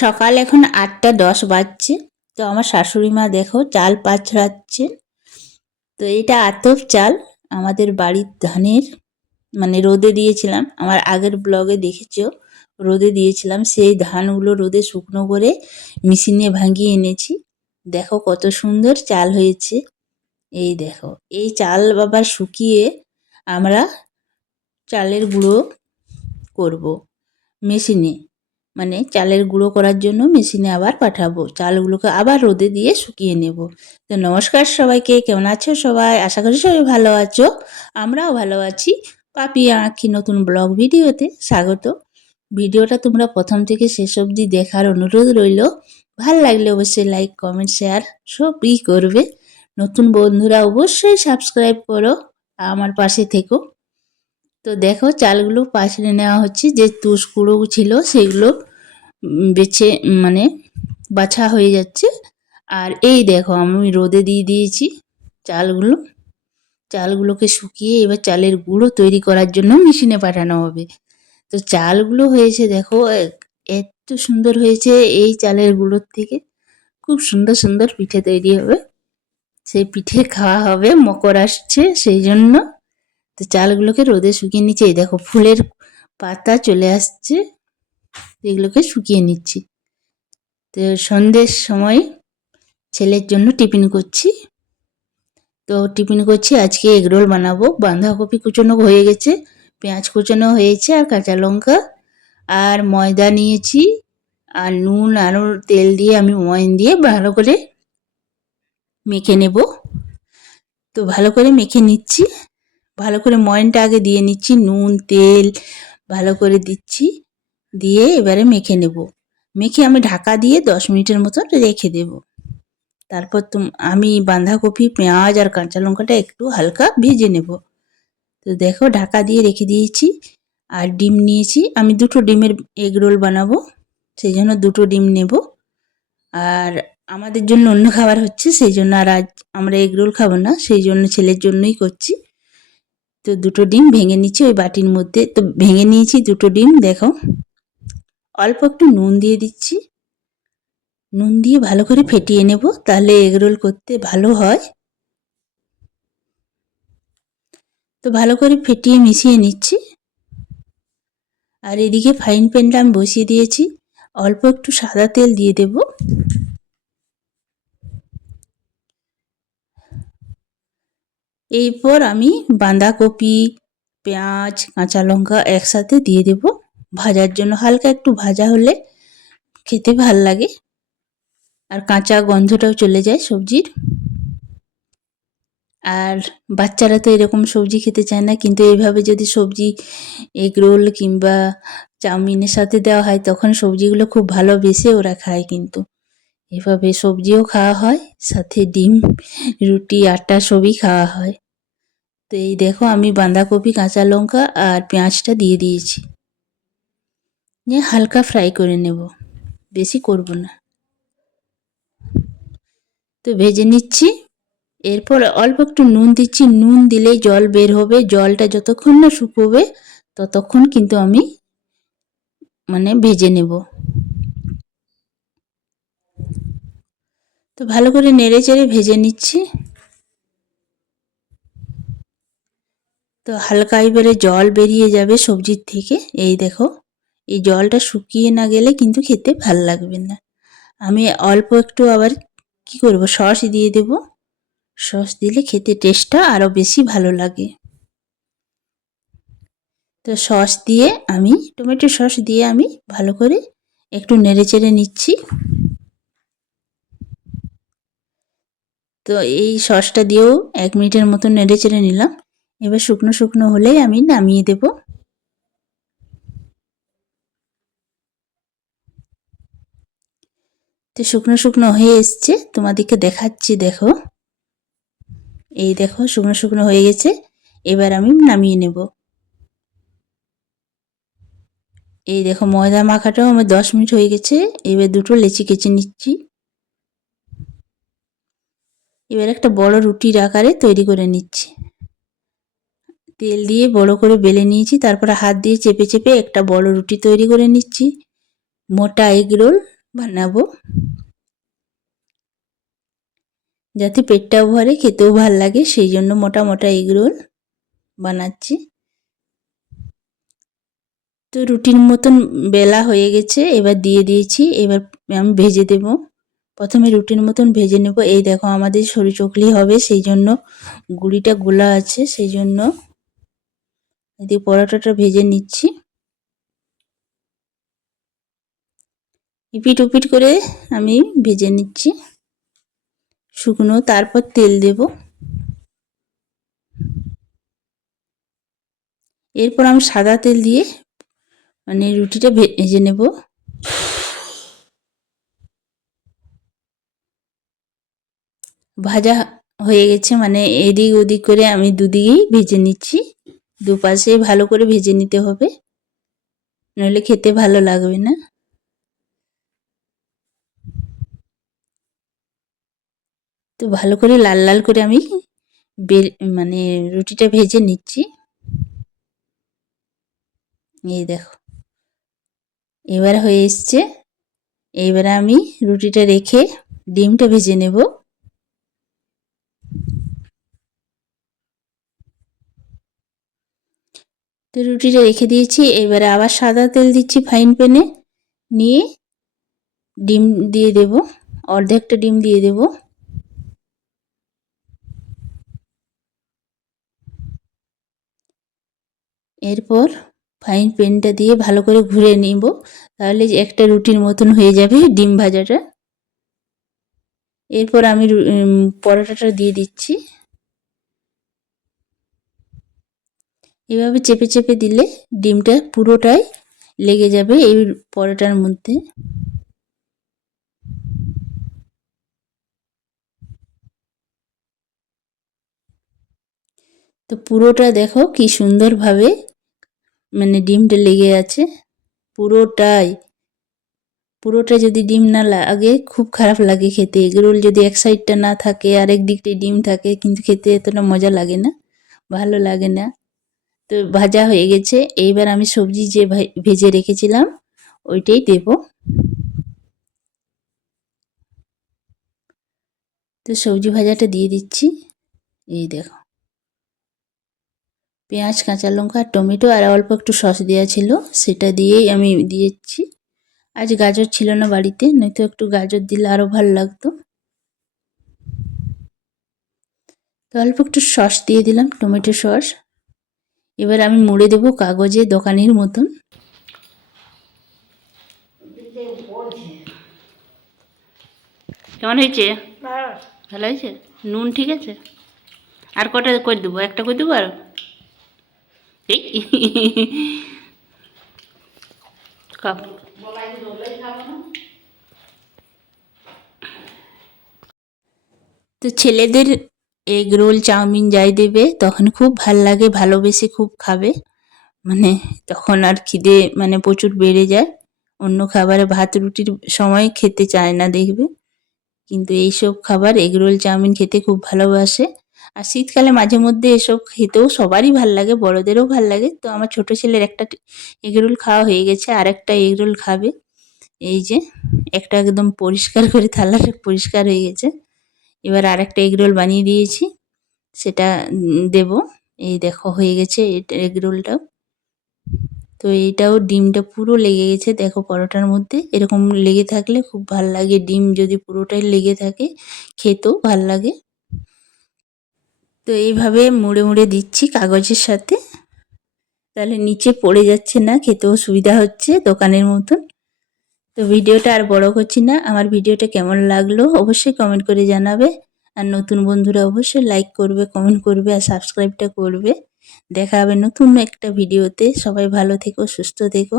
সকাল এখন 8টা 10 বাজছে। তো আমার শাশুড়ি মা দেখো চাল পাছড়াচ্ছেন। তো এটা আতপ চাল, আমাদের বাড়ির ধানের, মানে রোদে দিয়েছিলাম, আমার আগের ব্লগে দেখেছো রোদে দিয়েছিলাম। সেই ধানগুলো রোদে শুকনো করে মেশিনে ভাঙিয়ে এনেছি। দেখো কত সুন্দর চাল হয়েছে। এই দেখো, এই চাল আবার শুকিয়ে আমরা চালের গুঁড়ো করব মেশিনে, মানে চালের গুঁড়ো করার জন্য মেশিনে আবার পাঠাবো। চালগুলোকে আবার রোদে দিয়ে শুকিয়ে নেব। তো নমস্কার সবাইকে, কেমন আছো সবাই? আশা করি সবাই ভালো আছো, আমরাও ভালো আছি। পাপিয়া আঁখি নতুন ব্লগ ভিডিওতে স্বাগত। ভিডিওটা তোমরা প্রথম থেকে শেষ অবধি দেখার অনুরোধ রইল। ভাল লাগলে অবশ্যই লাইক কমেন্ট শেয়ার সবই করবে। নতুন বন্ধুরা অবশ্যই সাবস্ক্রাইব করো, আমার পাশে থেকো। তো দেখো চালগুলো পাছড়ে নেওয়া হচ্ছে, যে তুষ কুড়ো ছিল সেগুলো বেছে মানে বাছা হয়ে যাচ্ছে। আর এই দেখো আমি রোদে দিয়ে দিয়েছি চালগুলো। চালগুলোকে শুকিয়ে এবার চালের গুঁড়ো তৈরি করার জন্য মেশিনে পাঠানো হবে। তো চালগুলো হয়েছে দেখো এত সুন্দর হয়েছে। এই চালের গুঁড়োর থেকে খুব সুন্দর সুন্দর পিঠে তৈরি হবে। সেই পিঠে খাওয়া হবে, মকর আসছে সেই জন্য। তো চালগুলোকে রোদে শুকিয়ে নিচ্ছে। এই দেখো ফুলের পাতা চলে আসছে, এগুলোকে শুকিয়ে নিচ্ছি। তো সন্ধ্যের সময় ছেলের জন্য টিফিন করছি। তো টিফিন করছি আজকে এগরোল বানাবো। বাঁধাকপি কুচোনো হয়ে গেছে, পেঁয়াজ কুচোনো হয়েছে, আর কাঁচা লঙ্কা আর ময়দা নিয়েছি, আর নুন আর তেল দিয়ে আমি ময়ন দিয়ে ভালো করে মেখে নেব। তো ভালো করে মেখে নিচ্ছি, ভালো করে ময়নটা আগে দিয়ে নিচ্ছি, নুন তেল ভালো করে দিচ্ছি, দিয়ে এবারে মেখে নেব। মেখে আমি ঢাকা দিয়ে 10 মিনিটের মতো রেখে দেব। তারপর আমি বাঁধাকপি পেঁয়াজ আর কাঁচা লঙ্কাটা একটু হালকা ভেজে নেব। তো দেখো ঢাকা দিয়ে রেখে দিয়েছি। আর ডিম নিয়েছি, আমি 2টো ডিমের এগ রোল বানাবো, সেই জন্য 2টো ডিম নেব। আর আমাদের জন্য অন্য খাবার হচ্ছে, সেই জন্য আর আজ আমরা এগ রোল খাবো না, সেই জন্য ছেলের জন্যই করছি। তো 2টো ডিম ভেঙে নিচ্ছি ওই বাটির মধ্যে। তো ভেঙে নিয়েছি 2টো ডিম। দেখো অল্প একটু নুন দিয়ে দিচ্ছি, নুন দিয়ে ভালো করে ফেটিয়ে নেব, তাহলে এগরোল করতে ভালো হয়। তো ভালো করে ফেটিয়ে মিশিয়ে নিচ্ছি। আর এদিকে ফ্রাইং প্যানটা আমি বসিয়ে দিয়েছি, অল্প একটু সাদা তেল দিয়ে দেব। এরপর আমি বাঁধাকপি পেঁয়াজ কাঁচা লঙ্কা একসাথে দিয়ে দেব ভাজার জন্য। হালকা একটু ভাজা হলে খেতে ভাল লাগে, আর কাঁচা গন্ধটাও চলে যায় সবজির। আর বাচ্চারা তো এরকম সবজি খেতে চায় না, কিন্তু এইভাবে যদি সবজি এগ রোল কিংবা চাউমিনের সাথে দেওয়া হয় তখন সবজিগুলো খুব ভালোবেসে ওরা খায়। কিন্তু এভাবে সবজিও খাওয়া হয়, সাথে ডিম রুটি আটা সবই খাওয়া হয়। তো এই দেখো আমি বাঁধাকপি কাঁচা লঙ্কা আর পেঁয়াজটা দিয়ে দিয়েছি, নিয়ে হালকা ফ্রাই করে নেব, বেশি করব না। তো ভেজে নিচ্ছি। এরপর অল্প একটু নুন দিচ্ছি, নুন দিলেই জল বের হবে। জলটা যতক্ষণ না শুকোবে ততক্ষণ কিন্তু আমি ভেজে নেব। তো ভালো করে নেড়ে চেড়ে ভেজে নিচ্ছি। তো হালকা এবারে জল বেরিয়ে যাবে সবজির থেকে। এই দেখো এই জলটা শুকিয়ে না গেলে কিন্তু খেতে ভাল লাগবে না। আমি অল্প একটু আবার কি করব, সস দিয়ে দেব। সস দিলে খেতে টেস্টটা আরও বেশি ভালো লাগে। তো সস দিয়ে আমি টমেটো সস দিয়ে আমি ভালো করে একটু নেড়ে চেড়ে নিচ্ছি। তো এই সসটা দিয়েও 1 মিনিটের মতো নেড়ে চেড়ে নিলাম। এবার শুকনো শুকনো হলেই আমি নামিয়ে দেব। তো শুকনো শুকনো হয়ে এসছে, তোমাদেরকে দেখাচ্ছি। দেখো এই দেখো শুকনো শুকনো হয়ে গেছে, এবার আমি নামিয়ে নেব। এই দেখো ময়দা মাখাটাও আমার 10 মিনিট হয়ে গেছে। এবার 2টো লেচি কেচে নিচ্ছি। এবার একটা বড় রুটির আকারে তৈরি করে নিচ্ছি। তেল দিয়ে বড় করে বেলে নিয়েছি, তারপরে হাত দিয়ে চেপে চেপে একটা বড় রুটি তৈরি করে নিচ্ছি। মোটা এগ রোল বানাবো, যাতে পেটটাও ভরে খেতেও ভাল লাগে, সেই জন্য মোটা মোটা এগ রোল বানাচ্ছি। তো রুটির মতন বেলা হয়ে গেছে, এবার দিয়ে দিয়েছি। এবার আমি ভেজে দেব। প্রথমে রুটির মতন ভেজে নেব। এই দেখো আমাদের সরু চকলি হবে, সেই জন্য গুঁড়িটা গোলা আছে, সেই জন্য এদিকে পরোটাটা ভেজে নিচ্ছি। ইপিট উপিট করে আমি ভেজে নিচ্ছি শুকনো, তারপর তেল দেব। এরপর আমি সাদা তেল দিয়ে মানে রুটিটা ভেজে নেব। ভাজা হয়ে গেছে, মানে এদিক ওদিক করে আমি দুদিকেই ভেজে নিচ্ছি। দুপাশে ভালো করে ভেজে নিতে হবে, নইলে খেতে ভালো লাগবে না। তো ভালো করে লাল লাল করে আমি মানে রুটিটা ভেজে নিচ্ছি। এই দেখো এবার হয়ে এসছে। এইবারে আমি রুটিটা রেখে ডিমটা ভেজে নেব। তো রুটিটা রেখে দিয়েছি, এবারে আবার সাদা তেল দিচ্ছি ফ্রাইং প্যানে, নিয়ে ডিম দিয়ে দেব, অর্ধেকটা ডিম দিয়ে দেব। এরপর ফ্রাইং প্যানটা দিয়ে ভালো করে ঘুরে নিব, তাহলে একটা রুটির মতন হয়ে যাবে ডিম ভাজাটা। এরপর আমি পরোটাটা দিয়ে দিচ্ছি। এভাবে চেপে চেপে দিলে ডিমটা পুরোটাই লেগে যাবে এই পরোটার মধ্যে। তো পুরোটা দেখো কি সুন্দরভাবে মানে ডিমটা লেগে আছে পুরোটাই। পুরোটা যদি ডিম না লাগে খুব খারাপ লাগে খেতে। এগরোল যদি এক সাইডটা না থাকে আর এক দিকটা ডিম থাকে, কিন্তু খেতে এতটা মজা লাগে না, ভালো লাগে না। তো ভাজা হয়ে গেছে, এইবার আমি সবজি যে ভেজে রেখেছিলাম ওইটাই দেব। তো সবজি ভাজাটা দিয়ে দিচ্ছি। এই দেখো পেঁয়াজ, কাঁচা লঙ্কা, টমেটো আর অল্প একটু সস দেওয়া ছিল, সেটা দিয়েই আমি দিয়েছি। আজ গাজর ছিল না বাড়িতে, নয়তো একটু গাজর দিলে আরও ভালো লাগতো। তো অল্প একটু সস দিয়ে দিলাম, টমেটো সস। এবার আমি মুড়ে দেবো কাগজে দোকানের মতন। কেমন হয়েছে? ভালো হয়েছে? নুন ঠিক আছে? আর কটা করে দেবো? একটা করে দেবো আর? এই খাও। তো ছেলেদের এগ রোল, চাউমিন যাই দেবে তখন খুব ভাল লাগে, ভালোবেসে খুব খাবে। মানে তখন আর খিদে মানে প্রচুর বেড়ে যায়। অন্য খাবারে ভাত রুটির সময় খেতে চায় না দেখবে, কিন্তু এইসব খাবার এগরোল চাউমিন খেতে খুব ভালোবাসে। আর শীতকালে মাঝে মধ্যে এসব খেতেও সবারই ভাল লাগে, বড়দেরও ভাল লাগে। তো আমার ছোটো ছেলের একটা এগরোল খাওয়া হয়ে গেছে, আর একটা এগরোল খাবে। এই যে একটা একদম পরিষ্কার করে থালাটা পরিষ্কার হয়ে গেছে। এবার আর একটা এগরোল বানিয়ে দিয়েছি, সেটা দেব। এই দেখো হয়ে গেছে এগরোলটাও। তো এইটাও ডিমটা পুরো লেগে গেছে দেখো পরোটার মধ্যে। এরকম লেগে থাকলে খুব ভাল লাগে, ডিম যদি পুরোটাই লেগে থাকে খেতেও ভাল লাগে। তো এইভাবে মুড়ে মুড়ে দিচ্ছি কাগজের সাথে, তাহলে নিচে পড়ে যাচ্ছে না, খেতেও সুবিধা হচ্ছে দোকানের মতন। তো ভিডিওটা আর বড় করছি না। আমার ভিডিওটা কেমন লাগলো অবশ্যই কমেন্ট করে জানাবে। আর নতুন বন্ধুরা অবশ্যই লাইক করবে, কমেন্ট করবে আর সাবস্ক্রাইবটা করবে। দেখা হবে নতুন একটা ভিডিওতে। সবাই ভালো থেকো, সুস্থ থেকো।